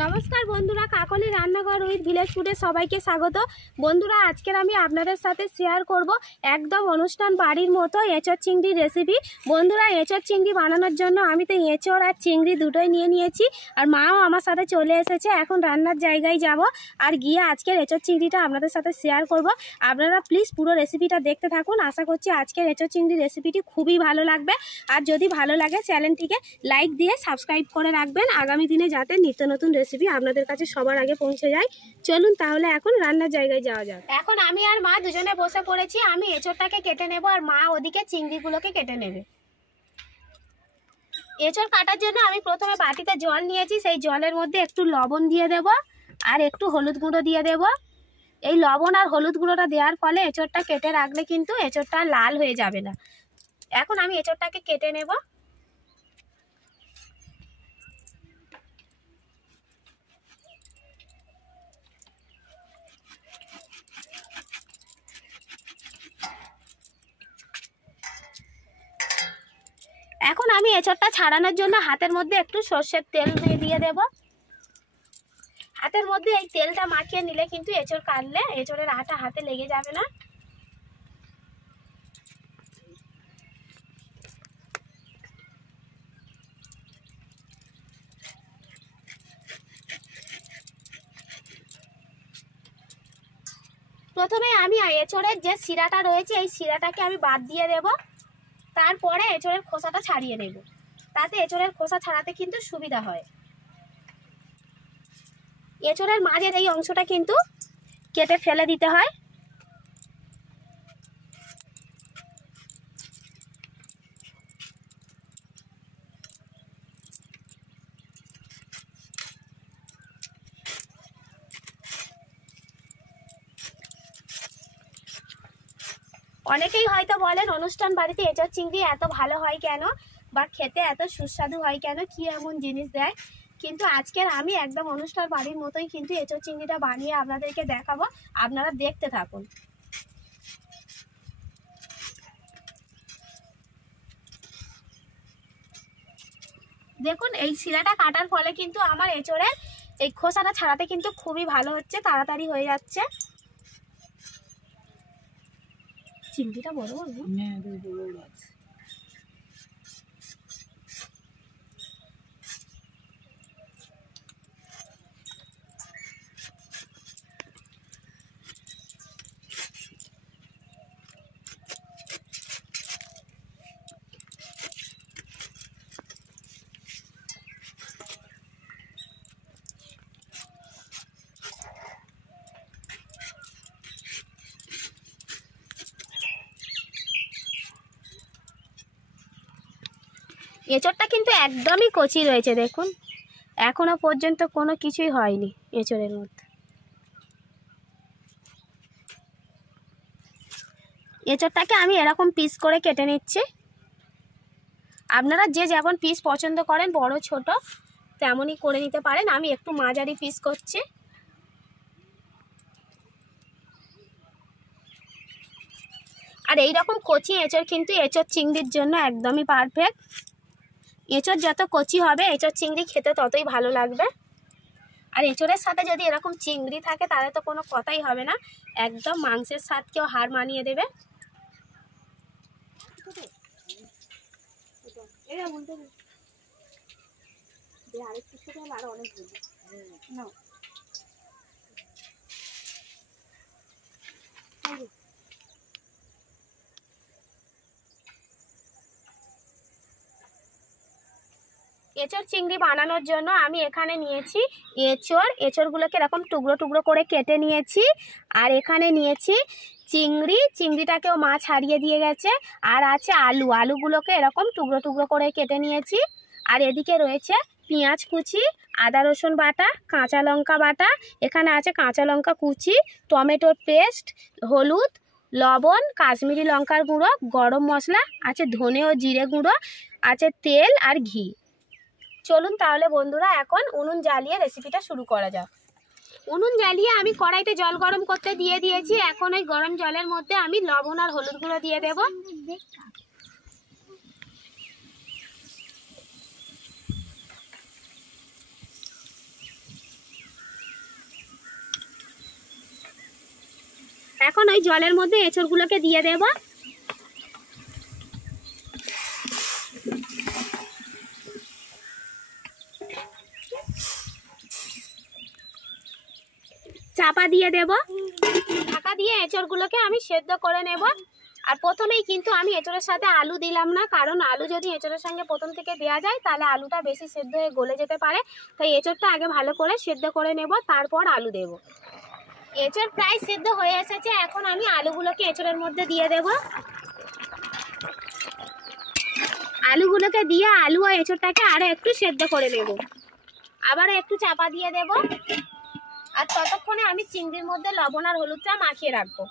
নমস্কার বন্ধুরা, কাকলি রান্নাঘর উইথ ভিলেজ ফুডে সবাইকে স্বাগত। বন্ধুরা, আজকের আমি আপনাদের সাথে শেয়ার করব একদম অনুষ্ঠান বাড়ির মতো এঁচোড় চিংড়ির রেসিপি। বন্ধুরা, এঁচোড় চিংড়ি বানানোর জন্য আমি তো এঁচোড় আর চিংড়ি দুটোই নিয়ে নিয়েছি, আর মাও আমার সাথে চলে এসেছে। এখন রান্নার জায়গায় যাব আর গিয়ে আজকের এঁচোড় চিংড়িটা আপনাদের সাথে শেয়ার করব। আপনারা প্লিজ পুরো রেসিপিটা দেখতে থাকুন। আশা করছি আজকের এঁচোড় চিংড়ি রেসিপিটি খুবই ভালো লাগবে। আর যদি ভালো লাগে চ্যানেলটিকে লাইক দিয়ে সাবস্ক্রাইব করে রাখবেন, আগামী দিনে যাতে নিত্য নতুন রেসিপি আপনাদের কাছে সবার আগে পৌঁছে যায়। চলুন তাহলে এখন রান্নার জায়গায় যাওয়া যাক। এখন আমি আর মা দুজনে বসে পড়েছি। আমি এঁচোড়টাকে কেটে নেব আর মা ওদিকে চিংড়িগুলোকে কেটে নেবে। এঁচোড় কাটার জন্য আমি প্রথমে বাটিতে জল নিয়েছি, সেই জলের মধ্যে একটু লবণ দিয়ে দেব আর একটু হলুদ গুঁড়ো দিয়ে দেব। এই লবণ আর হলুদ গুঁড়োটা দেওয়ার ফলে এঁচোড়টা কেটে রাখলে কিন্তু এঁচোড়টা লাল হয়ে যাবে না। এখন আমি এঁচোড়টাকে কেটে নেব। এখন আমি এঁচোড়টা ছাড়ানোর জন্য হাতের মধ্যে একটু সর্ষের তেল দিয়ে দেব। হাতের মধ্যে এই তেলটা মাখিয়ে নিলে কিন্তু এঁচোড় কাটলে এঁচোড়ের আটা হাতে লেগে যাবে না। প্রথমে আমি এঁচোড়ের যে শিরাটা রয়েছে এই শিরাটাকে আমি বাদ দিয়ে দেব। তারপরে এঁচোড়ের খোসাটা ছাড়িয়ে নেব, তাতে এঁচোড়ের খোসা ছাড়াতে কিন্তু সুবিধা হয়। এঁচোড়ের মাঝের এই অংশটা কিন্তু কেটে ফেলে দিতে হয়। অনেকেই হয়তো বলেন অনুষ্ঠান বাড়িতে এঁচোড় চিংড়ি এত ভালো হয় কেন, বা খেতে এত সুস্বাদু হয় কেন, কি এমন জিনিস দেয়। কিন্তু আজকের আমি একদম অনুষ্ঠান বাড়ির মতোই কিন্তু এঁচোড় চিংড়িটা বানিয়ে আপনাদেরকে দেখাবো। আপনারা দেখতে থাকুন। দেখুন, এই শিরাটা কাটার ফলে কিন্তু আমার এঁচোড়ের এই খোসাটা ছাড়াতে কিন্তু খুবই ভালো হচ্ছে, তাড়াতাড়ি হয়ে যাচ্ছে। চিংড়িটা বড় বড় আছে। এঁচোড়টা কিন্তু একদমই কচি রয়েছে, দেখুন এখনো পর্যন্ত কোনো কিছুই হয়নি এঁচোড়ের মধ্যে। এঁচোড়টাকে আমি এরকম পিস করে কেটে নিচ্ছি। আপনারা যে যেমন পিস পছন্দ করেন, বড় ছোট তেমনই করে নিতে পারেন। আমি একটু মাঝারি পিস করছি। আর এই রকম কচি এঁচোড় কিন্তু এঁচোড় চিংড়ির জন্য একদমই পারফেক্ট। এঁচোড় যত কচি হবে এঁচোড় চিংড়ি খেতে ততই ভালো লাগবে। আর এঁচোড়ের সাথে যদি এরকম চিংড়ি থাকে তাহলে তো কোনো কথাই হবে না, একদম মাংসের স্বাদকেও হার মানিয়ে দেবে। এঁচোড় চিংড়ি বানানোর জন্য আমি এখানে নিয়েছি এঁচোড়গুলোকে এরকম টুকরো টুকরো করে কেটে নিয়েছি। আর এখানে নিয়েছি চিংড়িটাকেও মা ছাড়িয়ে দিয়ে গেছে। আর আছে আলুগুলোকে এরকম টুকরো টুকরো করে কেটে নিয়েছি। আর এদিকে রয়েছে পেঁয়াজ কুচি, আদা রসুন বাটা, কাঁচা লঙ্কা বাটা, এখানে আছে কাঁচা লঙ্কা কুচি, টমেটোর পেস্ট, হলুদ, লবণ, কাশ্মীরি লঙ্কার গুঁড়ো, গরম মশলা আছে, ধনে ও জিরে গুঁড়ো আছে, তেল আর ঘি। চলুন তাহলে বন্ধুরা এখন উনুন জ্বালিয়ে রেসিপিটা শুরু করা যাক। উনুন জ্বালিয়ে আমি কড়াইতে জল গরম করতে দিয়ে দিয়েছি। এখন ওই গরম জলের মধ্যে আমি লবণ আর হলুদ গুঁড়ো দিয়ে দেব। এখন ওই জলের মধ্যে এঁচড়গুলোকে দিয়ে দেব। চাপা দিয়ে দেব। ঢাকা দিয়ে এঁচড়গুলোকে আমি সেদ্ধ করে নেব। আর প্রথমেই কিন্তু আমি এঁচড়ের সাথে আলু দিলাম না, কারণ আলু যদি এঁচড়ের সঙ্গে প্রথম থেকে দেওয়া যায় তাহলে আলুটা বেশি সেদ্ধ হয়ে গলে যেতে পারে। তাই এঁচড়টা আগে ভালো করে সেদ্ধ করে নেব, তারপর আলু দেব। এঁচড় প্রায় সেদ্ধ হয়ে এসেছে। এখন আমি আলুগুলোকে এঁচড়ের মধ্যে দিয়ে দেব। আলুগুলোকে দিয়ে আলু আর এঁচড়টাকে আরও একটু সেদ্ধ করে নেব। আবারও একটু চাপা দিয়ে দেব। আর ততক্ষণে আমি চিংড়ির মধ্যে লবণ আর হলুদটা মাখিয়ে রাখবো।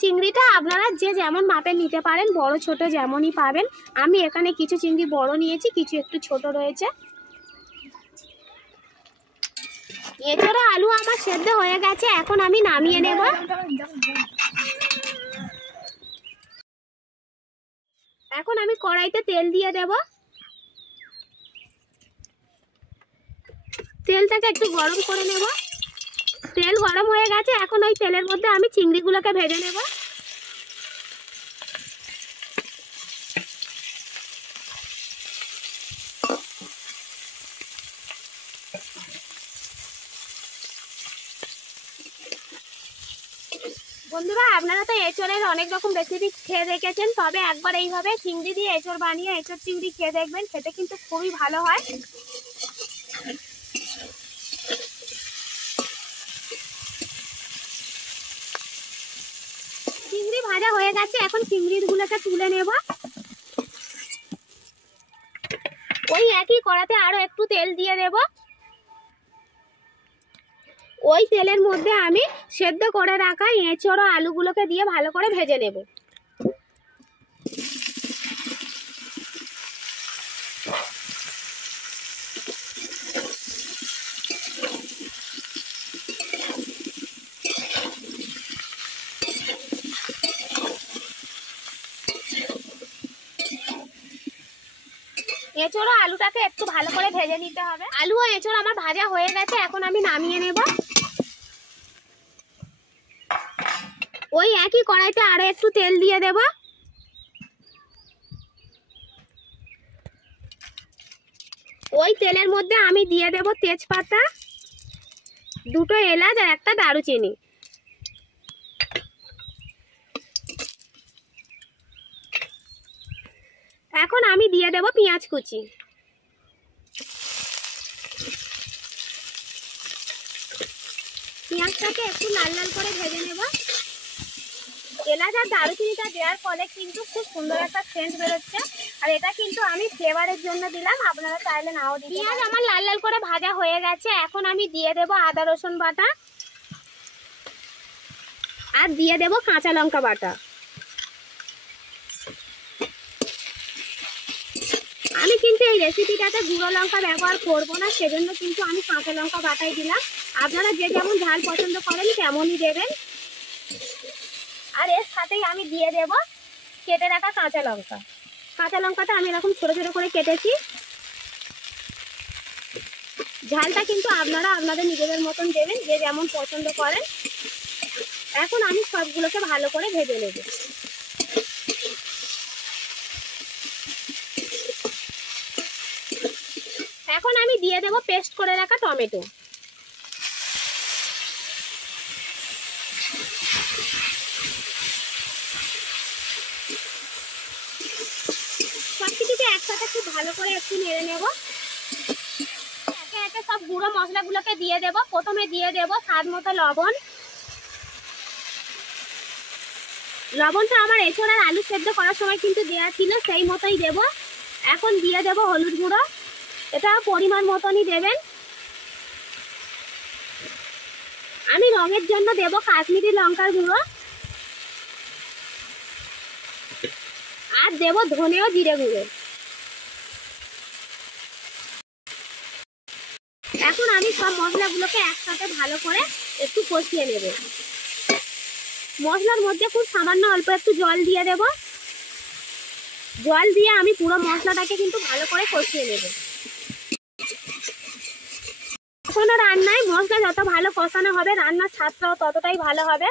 চিংড়িটা আপনারা যে যেমন মাপের নিতে পারেন, বড় ছোট যেমনই পাবেন। আমি এখানে কিছু চিংড়ি বড় নিয়েছি, কিছু একটু ছোট রয়েছে। এছাড়া আলু আমার সেদ্ধ হয়ে গেছে, এখন আমি নামিয়ে নেব। এখন আমি কড়াইতে তেল দিয়ে দেব। তেলটাকে একটু গরম করে নেব। তেল গরম হয়ে গেছে, এখন ওই তেলের মধ্যে আমি চিংড়িগুলোকে ভেজে নেব। বন্ধুরা, আপনারা তো এঁচড়ের অনেক রকম রেসিপি খেয়ে দেখেছেন, তবে একবার এইভাবে চিংড়ি দিয়ে এঁচড় বানিয়ে এঁচড় চিংড়ি খেয়ে দেখবেন, খেতে কিন্তু খুবই ভালো হয়। চিংড়ি ভাজা হয়ে গেছে, এখন চিংড়িগুলোকে তুলে নেব। ওই একই কড়াতে আরো একটু তেল দিয়ে দেব। ওই তেলের মধ্যে আমি সেদ্ধ করে রাখা এঁচড় ও আলুগুলোকে দিয়ে ভালো করে ভেজে নেব। এঁচড় ও আলুটাকে একটু ভালো করে ভেজে নিতে হবে। আলু ও এঁচড় আমার ভাজা হয়ে গেছে, এখন আমি নামিয়ে নেব। ওই একই কড়াইতে আরো একটু তেল দিয়ে দেব। ওই তেলের মধ্যে আমি দিয়ে দেব তেজপাতা, দুটো এলাচ আর একটা দারুচিনি। এখন আমি দিয়ে দেব পেঁয়াজ কুচি। পেঁয়াজটাকে একটু লাল লাল করে ভেজে নেব। এলাচ আর দারুচিনিটা দেওয়ার ফলে কিন্তু খুব সুন্দর একটা সেন্ট বেরোচ্ছে। আর এটা কিন্তু আমি ফ্লেভারের জন্য দিলাম, আপনারা চাইলে নাও দিতে পারেন। পেঁয়াজ আমার লাল লাল করে ভাজা হয়ে গেছে, এখন আমি দিয়ে দেব আদা রসুন বাটা আর দিয়ে দেব কাঁচা লঙ্কা বাটা। আমি কিন্তু এই রেসিপিটাতে গুঁড়ো লঙ্কা ব্যবহার করব না, সেজন্য কিন্তু আমি কাঁচা লঙ্কা বাটাই দিলাম। আপনারা যে যেমন ঝাল পছন্দ করেন তেমনই দেবেন। আর এর সাথেই আমি দিয়ে দেব কেটে রাখা কাঁচা লঙ্কা। কাঁচা লঙ্কাটা আমি এরকম ছোট ছোট করে কেটেছি। ঝালটা কিন্তু আপনারা আপনাদের নিজেদের মতন দেবেন, যে যেমন পছন্দ করেন। এখন আমি সবগুলোকে ভালো করে ভেজে নেব। এখন আমি দিয়ে দেব পেস্ট করে রাখা টমেটো। সবকিছুকে একসাথে খুব ভালো করে একটু নেড়ে নেব। একে একে সব গুঁড়ো মশলাগুলোকে দিয়ে দেব। প্রথমে দিয়ে দেব স্বাদ মতো লবণ। লবণটা আমার এঁচড় আর আলু সেদ্ধ করার সময় কিন্তু দেওয়া ছিল, সেই মতোই দেব। এখন দিয়ে দেব হলুদ গুঁড়ো, এটা পরিমাণ মতনই দেবেন। আমি রঙের জন্য দেব কাশ্মীরি লঙ্কার গুঁড়ো আর দেব ধনে ও জিরে গুঁড়ো। এখন আমি সব মশলাগুলোকে একসাথে ভালো করে একটু কষিয়ে নেব। মশলার মধ্যে খুব সামান্য অল্প একটু জল দিয়ে দেব। জল দিয়ে আমি পুরো মশলাটাকে কিন্তু ভালো করে কষিয়ে নেব। কোনো রান্নায় মশলা যত ভালো কষানো হবে রান্নার স্বাদটাও ততটাই ভালো হবে।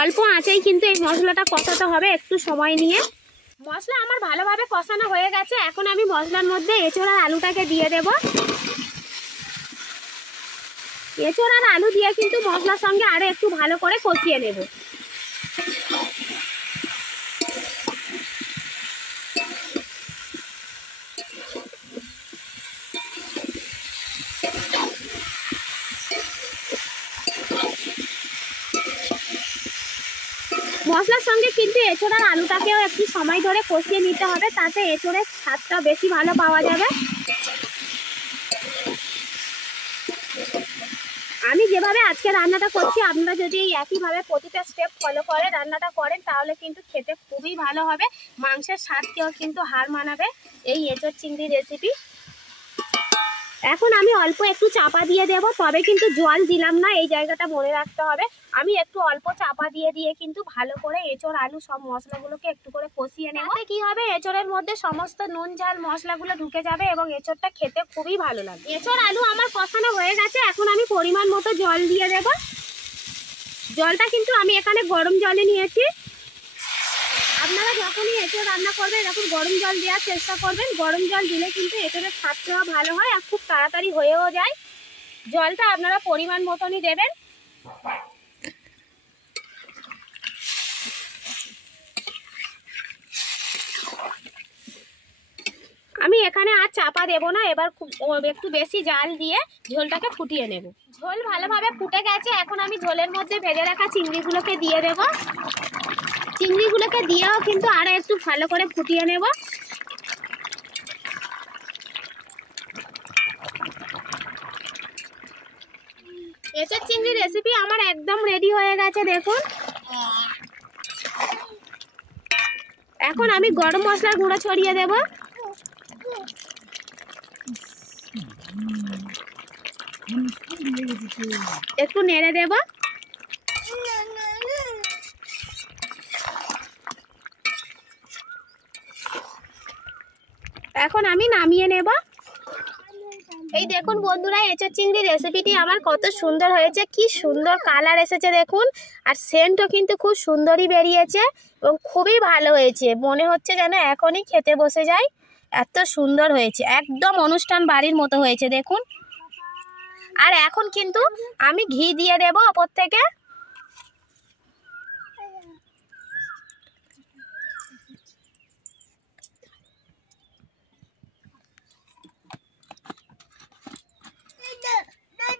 অল্প আঁচেই কিন্তু এই মশলাটা কষাতে হবে, একটু সময় নিয়ে। মশলা আমার ভালোভাবে কষানো হয়ে গেছে। এখন আমি মশলার মধ্যে এঁচোড় আর আলুটাকে দিয়ে দেব। এঁচোড় আর আলু দিয়ে কিন্তু মশলার সঙ্গে আরো একটু ভালো করে কষিয়ে নেব। মশলার সঙ্গে কিন্তু এঁচোড় আর আলুটাকেও একটু সময় ধরে কষিয়ে নিতে হবে, তাতে এঁচোড়ের স্বাদটা বেশি ভালো পাওয়া যাবে। আমি যেভাবে আজকে রান্নাটা করছি আপনারা যদি একইভাবে প্রতিটা স্টেপ ফলো করে রান্নাটা করেন তাহলে কিন্তু খেতে খুবই ভালো হবে। মাংসের স্বাদকেও কিন্তু হার মানাবে এই এঁচোড় চিংড়ি রেসিপি। এখন আমি অল্প একটু চাপা দিয়ে দেব, তবে কিন্তু জল দিলাম না, এই জায়গাটা মনে রাখতে হবে। আমি একটু অল্প চাপা দিয়ে কিন্তু ভালো করে এঁচোড় আলু সব মশলাগুলোকে একটু করে কষিয়ে নেব। কি হবে, এঁচোড়ের মধ্যে সমস্ত নুন ঝাল মশলাগুলো ঢুকে যাবে এবং এঁচোড়টা খেতে খুবই ভালো লাগবে। এঁচোড় আলু আমার কষানো হয়ে গেছে। এখন আমি পরিমাণ মতো জল দিয়ে দেব। জলটা কিন্তু আমি এখানে গরম জলে নিয়েছি। আপনারা যখনই এঁচোড় রান্না করবেন এরকম গরম জল দেওয়ার চেষ্টা করবেন। গরম জল দিলে কিন্তু এঁচোড়ের স্বাদটাও ভালো হয় আর খুব তাড়াতাড়ি হয়েও যায়। জলটা আপনারা পরিমাণ মতনই দেবেন। আমি এখানে আর চাপা দেব না, এবার একটু বেশি জাল দিয়ে ঝোলটাকে ফুটিয়ে নেব। ঝোল ভালোভাবে ফুটে গেছে। এখন আমি ঝোলের মধ্যে ভেজে রাখা চিংড়িগুলোকে দিয়ে দেব। চিংড়িগুলোকে দিয়েও কিন্তু আরো একটু ভালো করে ফুটিয়ে নেব। এঁচোড় চিংড়ি রেসিপি আমার একদম রেডি হয়ে গেছে, দেখুন। এখন আমি গরম মশলার গুঁড়ো ছড়িয়ে দেব। একটু নেড়ে দেব। এখন আমি নামিয়ে নেব। এই দেখুন বন্ধুরা, এঁচোড় চিংড়ি রেসিপিটি আমার কত সুন্দর হয়েছে, কি সুন্দর কালার এসেছে দেখুন। আর সেন্টও কিন্তু খুব সুন্দরই বেরিয়েছে এবং খুবই ভালো হয়েছে। মনে হচ্ছে যেন এখনই খেতে বসে যাই, এত সুন্দর হয়েছে। একদম অনুষ্ঠান বাড়ির মতো হয়েছে দেখুন। আর এখন কিন্তু আমি ঘি দিয়ে দেব ওপর থেকে।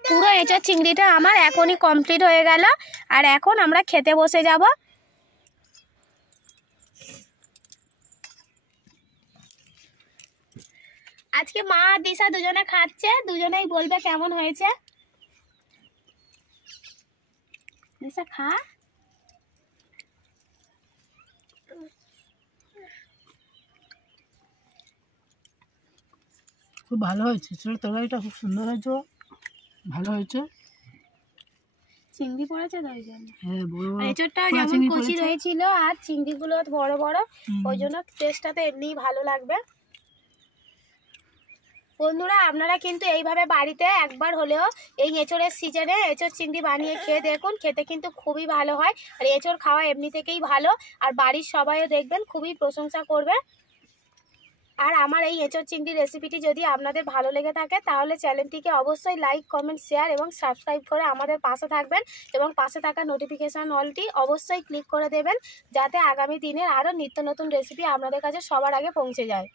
পুরো এঁচোড় চিংড়িটা আমার এখনই কমপ্লিট হয়ে গেল। আর এখন আমরা খেতে বসে যাব। আজকে মা আর দিশা দুজনে খাচ্ছে, দুজনেই বলবে কেমন হয়েছে। দিশা খা। খুব ভালো হয়েছে, তরকারিটা খুব সুন্দর হয়েছে, ভালো হয়েছে। চিংড়ি পড়েছে তাই জন্য। হ্যাঁ, বড় বড় এঁচোড়টা যেমন কচি হয়েছিল আর চিংড়িগুলো বড় বড়, ওই জন্য টেস্টটা তো এমনিই ভালো লাগবে। বন্ধুরা আপনারা কিন্তু এইভাবে বাড়িতে একবার হলেও এই এঁচোড়ের সিজনে এঁচোড় চিংড়ি বানিয়ে খেয়ে দেখুন, খেতে কিন্তু খুবই ভালো হয়। আর এঁচোড় খাওয়া এমনি থেকেই ভালো, আর বাড়ির সবাইও দেখবেন খুবই প্রশংসা করবে। আর আমার এই এঁচোড় চিংড়ি রেসিপিটি যদি আপনাদের ভালো লেগে থাকে তাহলে চ্যানেলটিকে অবশ্যই লাইক কমেন্ট শেয়ার এবং সাবস্ক্রাইব করে আমাদের পাশে থাকবেন এবং পাশে থাকা নোটিফিকেশান অলটি অবশ্যই ক্লিক করে দেবেন, যাতে আগামী দিনের আরও নিত্য নতুন রেসিপি আপনাদের কাছে সবার আগে পৌঁছে যায়।